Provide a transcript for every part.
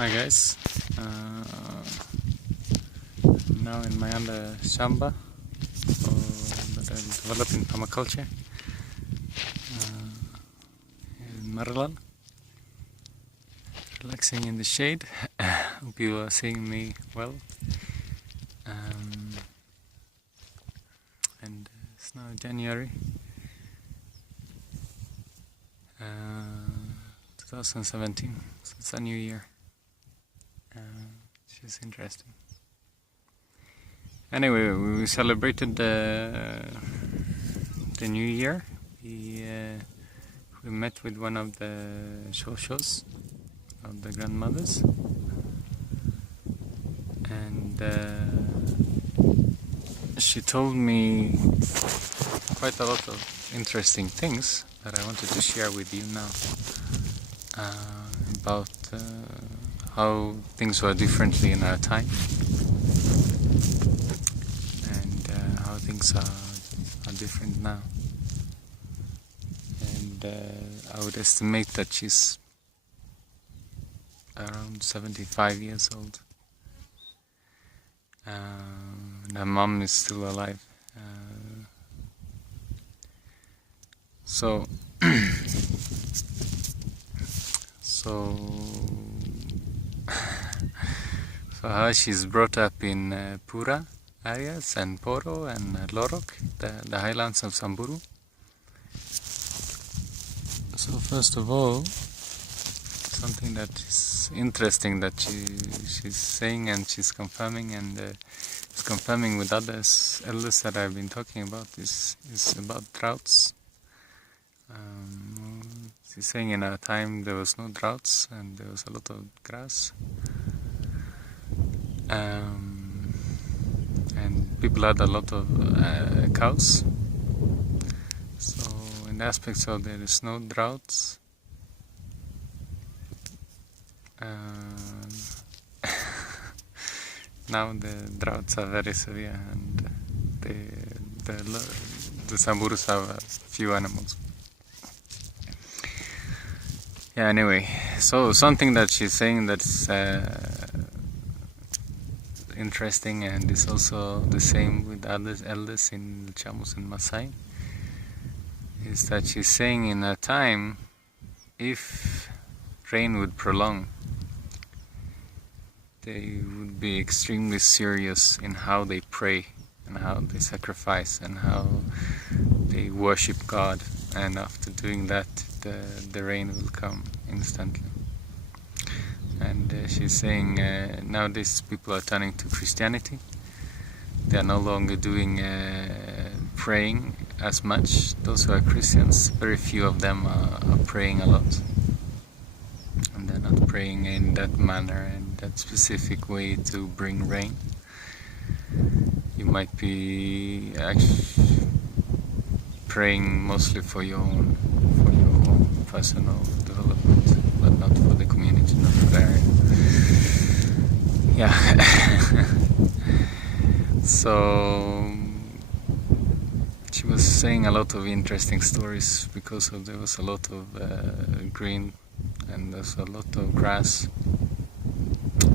Hi guys, now in Mayanda Shamba that I'm developing permaculture in Maralal, relaxing in the shade. Hope you are seeing me well. And it's now January 2017, so it's a new year, which is interesting. Anyway, we celebrated the new year. We met with one of the Shoshos, of the grandmothers, and she told me quite a lot of interesting things that I wanted to share with you now, about how things were differently in our time, and how things are different now. And I would estimate that she's around 75 years old. And her mom is still alive. So for her, she's brought up in Pura areas and Poro and Lorok, the highlands of Samburu. So first of all, something that is interesting that she's saying and she's confirming, and is confirming with elders that I've been talking about, is about droughts. She's saying in our time there was no droughts and there was a lot of grass, and people had a lot of cows. So in the aspects of there is no droughts, now the droughts are very severe, and the Samburus have a few animals. Yeah, anyway, so something that she's saying that's interesting, and is also the same with elders in Chamus and Masai, is that she's saying in her time, if rain would prolong, they would be extremely serious in how they pray and how they sacrifice and how they worship God, and after doing that the rain will come instantly. And she's saying nowadays people are turning to Christianity. They are no longer doing praying as much. Those who are Christians, very few of them are praying a lot, and they're not praying in that manner and that specific way to bring rain. You might be actually praying mostly for your own personal development, but not for the community, not for the area. Yeah. So she was saying a lot of interesting stories because there was a lot of green, and there's a lot of grass.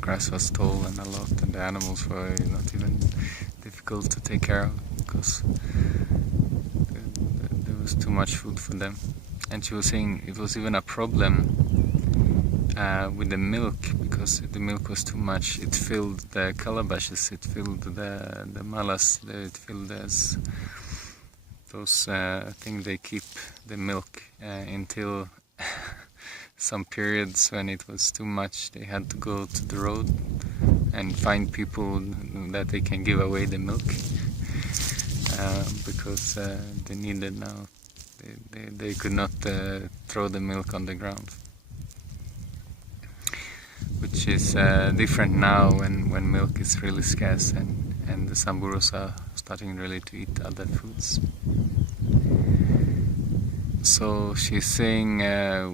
Grass was stolen a lot, and the animals were not even difficult to take care of because there was too much food for them. And she was saying it was even a problem with the milk, because the milk was too much. It filled the calabashes, it filled the malas, it filled those things they keep the milk until some periods when it was too much, they had to go to the road and find people that they can give away the milk, because they needed now. They could not throw the milk on the ground, which is different now when milk is really scarce, and the Samburus are starting really to eat other foods. So she's saying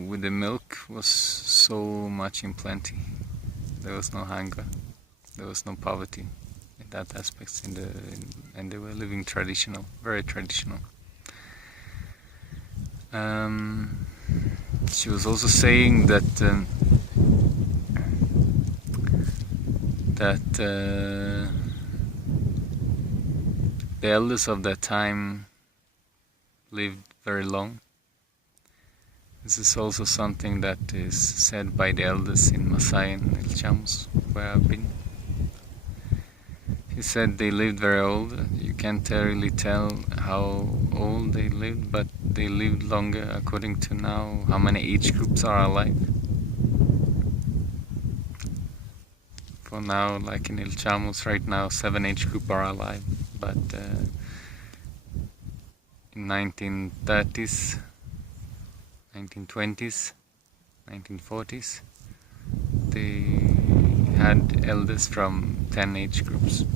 with the milk was so much in plenty. There was no hunger, there was no poverty in that aspect, and they were living traditional, very traditional. She was also saying that that the elders of that time lived very long. This is also something that is said by the elders in Masai and El Chamus, where I've been. He said they lived very old. You can't really tell how old they lived, but they lived longer according to now how many age groups are alive. For now, like in El Chamus right now, 7 age groups are alive, but in 1930s, 1920s, 1940s, they had elders from 10 age groups.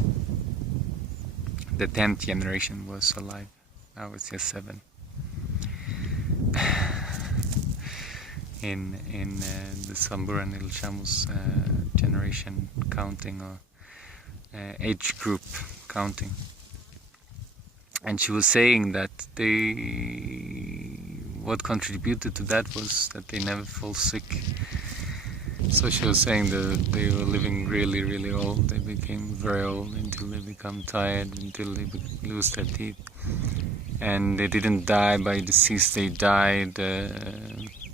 The 10th generation was alive. Now it's just 7. In the Samburu and El Chamus generation counting, or age group counting. And she was saying that what contributed to that was that they never fall sick. So she was saying that they were living really, really old. They became very old until they become tired, until they lose their teeth. And they didn't die by disease, they died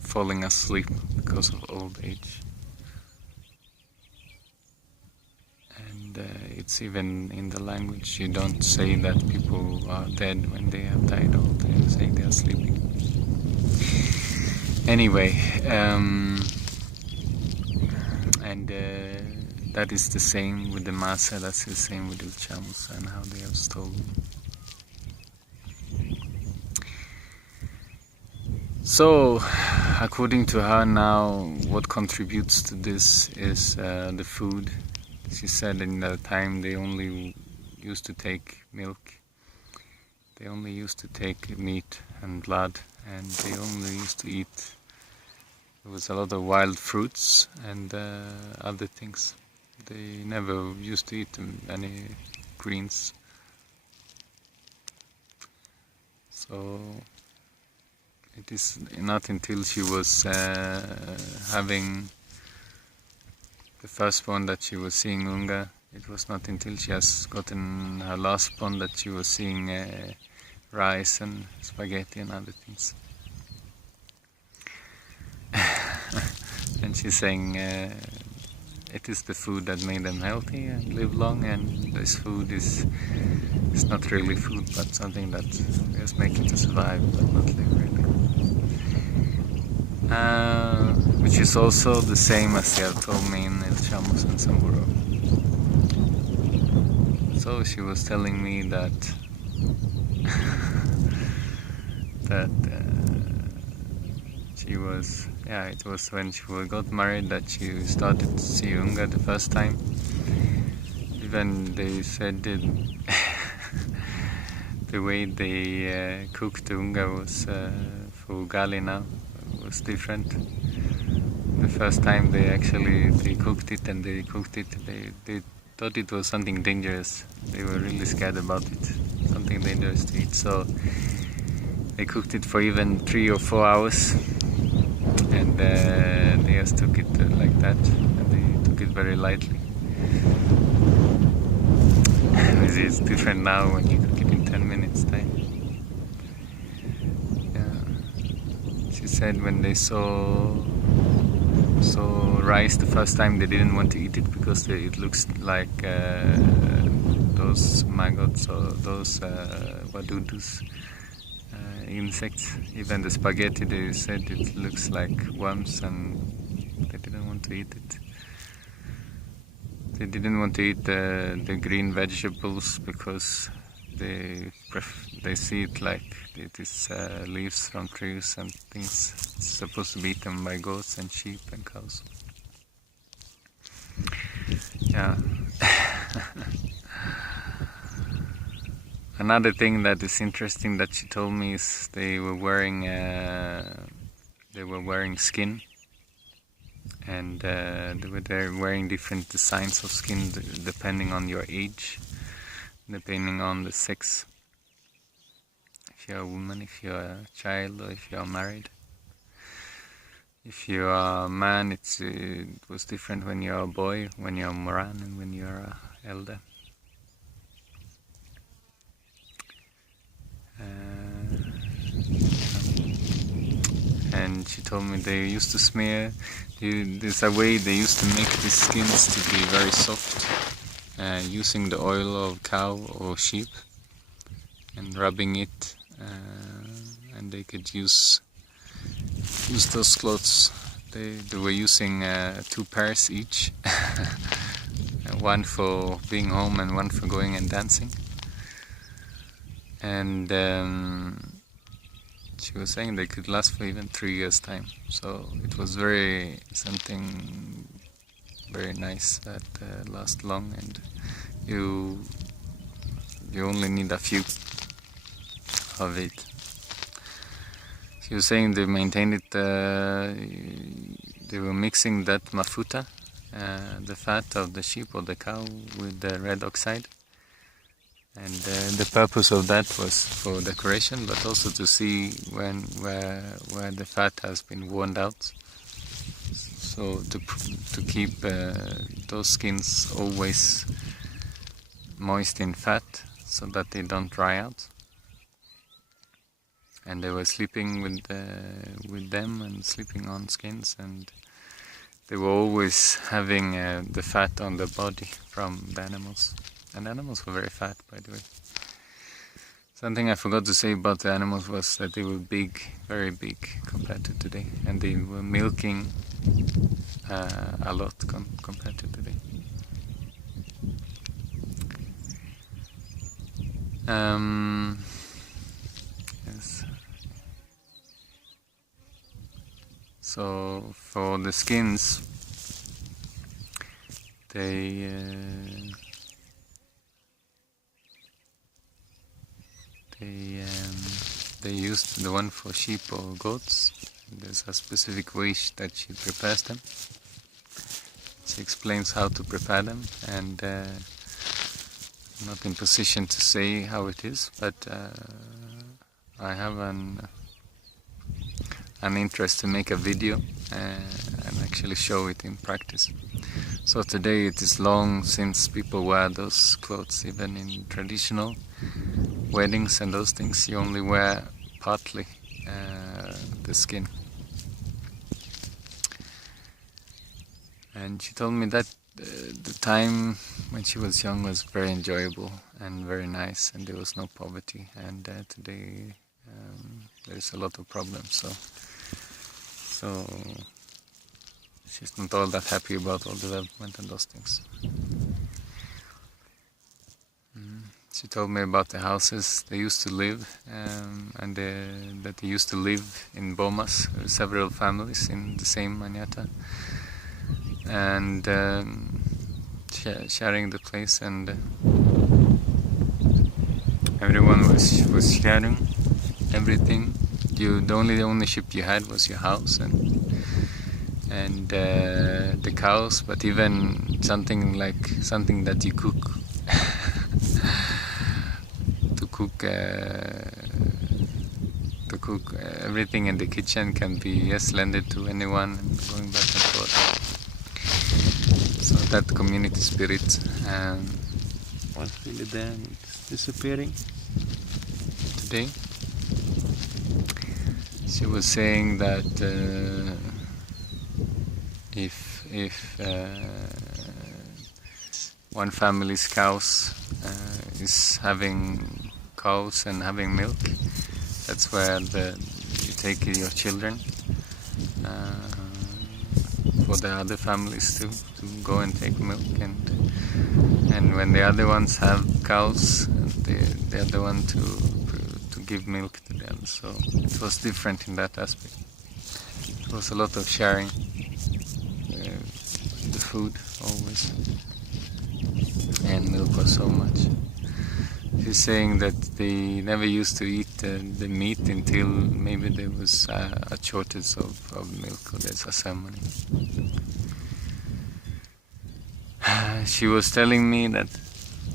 falling asleep because of old age. And it's even in the language, you don't say that people are dead when they have died old, you say they are sleeping. Anyway, that is the same with the Masa, that's the same with the Chamus and how they have stolen. So, according to her now, what contributes to this is the food. She said in that time they only used to take milk, they only used to take meat and blood, and they only used to eat. There was a lot of wild fruits and other things. They never used to eat any greens. So it is not until she was having the first one that she was seeing Unga. It was not until she has gotten her last one that she was seeing rice and spaghetti and other things. And she's saying it is the food that made them healthy and live long, and this food is not really food, but something that is making to survive but not live really. Which is also the same as they have told me in El Chamus and Samburu. So she was telling me that she was, it was when she got married that she started to see Unga the first time. Even they said that the way they cooked the Unga was for Ugali now was different. The first time they cooked it, they thought it was something dangerous. They were really scared about it, something dangerous to eat. So they cooked it for even 3 or 4 hours, and they just took it like that, and they took it very lightly. It's different now when you cook it in 10 minutes time. She said when they saw rice the first time, they didn't want to eat it because it looks like those maggots or those wadudus, insects. Even the spaghetti, they said it looks like worms, and they didn't want to eat it. They didn't want to eat the green vegetables because they see it like it is leaves from trees and things. It's supposed to be eaten by goats and sheep and cows. Yeah. Another thing that is interesting that she told me is they were wearing skin, and they were wearing different designs of skin depending on your age, depending on the sex. If you're a woman, if you're a child, or if you're married. if you are a man, it was different when you're a boy, when you're a Moran, and when you're a elder. And she told me they used to smear, there's a way they used to make the skins to be very soft, using the oil of cow or sheep and rubbing it, and they could use those clothes. They were using 2 pairs each, one for being home and one for going and dancing. And she was saying they could last for even 3 years' time. So it was something very nice that lasts long, and you only need a few of it. She was saying they maintained it, they were mixing that mafuta, the fat of the sheep or the cow, with the red oxide. And the purpose of that was for decoration, but also to see where the fat has been worn out. So to keep those skins always moist in fat, so that they don't dry out. And they were sleeping with them and sleeping on skins, and they were always having the fat on the body from the animals. And animals were very fat, by the way. Something I forgot to say about the animals was that they were big, very big compared to today. And they were milking a lot compared to today. Yes. So for the skins, they used the one for sheep or goats. There's a specific way that she prepares them. She explains how to prepare them, and I'm not in position to say how it is, but I have an interest to make a video and actually show it in practice. So today it is long since people wear those clothes, even in traditional weddings and those things. You only wear partly the skin. And she told me that the time when she was young was very enjoyable and very nice, and there was no poverty. And today there's a lot of problems. So she's not all that happy about all development and those things. She told me about the houses they used to live, and that they used to live in bomas, several families in the same manyata, and sharing the place, and everyone was sharing everything. The only ownership you had was your house and the cows, but even something that you cook. To cook everything in the kitchen can be lended to anyone, and going back and forth. So that community spirit was really there, and it's disappearing today. She was saying that if one family's cows is having cows and having milk, that's where you take your children for the other families to go and take milk, and when the other ones have cows, the other one to give milk to them. So it was different in that aspect. It was a lot of sharing the food always, and milk was so much. She's saying that they never used to eat the meat until maybe there was a shortage of milk, or there's a ceremony. She was telling me that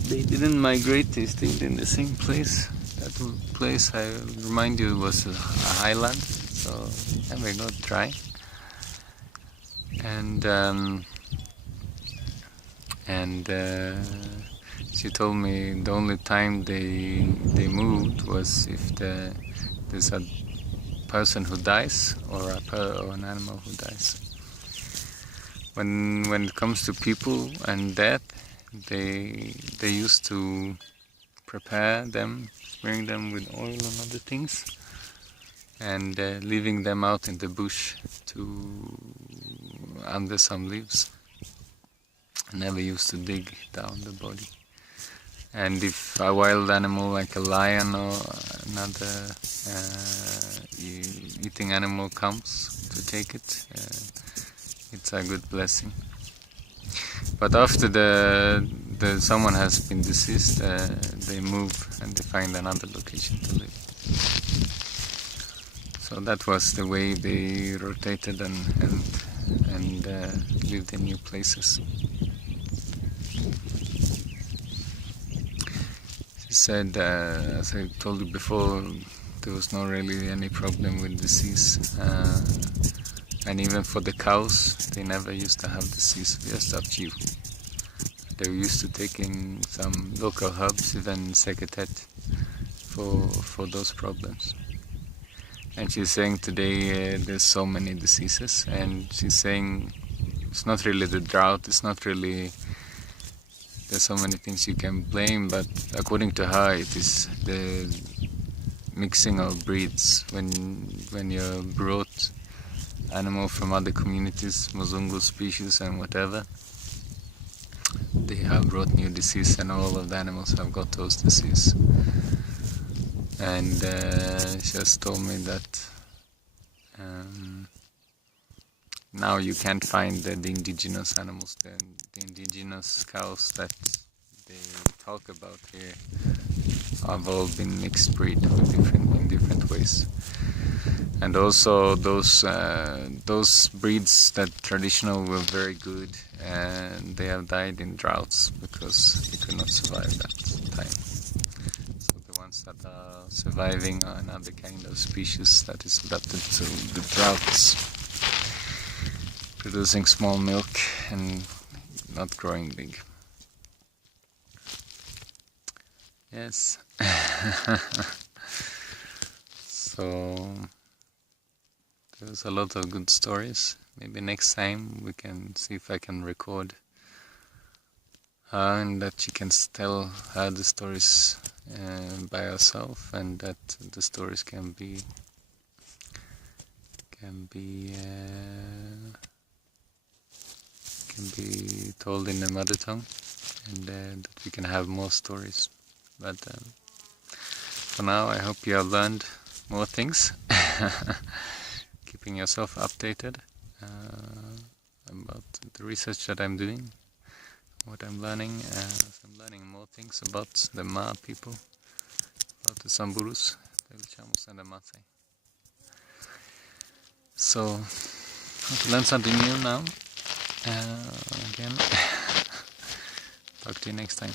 they didn't migrate, they stayed in the same place. That place, I remind you, was a highland, so never got dry. and she told me the only time they moved was if there's a person who dies or an animal who dies. When it comes to people and death, they used to prepare them, smearing them with oil and other things, and leaving them out in the bush under some leaves. Never used to dig down the body. And if a wild animal like a lion or another eating animal comes to take it, it's a good blessing. But after someone has been deceased, they move and they find another location to live. So that was the way they rotated and lived in new places. She said, as I told you before, there was not really any problem with disease. And even for the cows, they never used to have disease, just a few. They were used to taking some local herbs, even seketet, for those problems. And she's saying today there's so many diseases, and she's saying it's not really the drought, it's not really, there's so many things you can blame, but according to her it is the mixing of breeds. When you brought animal from other communities, Mozungu species and whatever, they have brought new disease, and all of the animals have got those disease. And she has told me that now you can't find the indigenous animals, the indigenous cows that they talk about here have all been mixed breed in different ways. And also those breeds that traditional were very good, and they have died in droughts because they could not survive that time. So the ones that are surviving are another kind of species that is adapted to the droughts, producing small milk and not growing big. Yes. So there's a lot of good stories. Maybe next time we can see if I can record her, and that she can tell her the stories by herself, and that the stories can be told in the mother tongue, and that we can have more stories. But for now, I hope you have learned more things. Keeping yourself updated about the research that I'm doing, what I'm learning. I'm learning more things about the Ma people, about the Samburus, the Chamos and the Maasai. So, hope you learn something new now. Again, talk to you next time.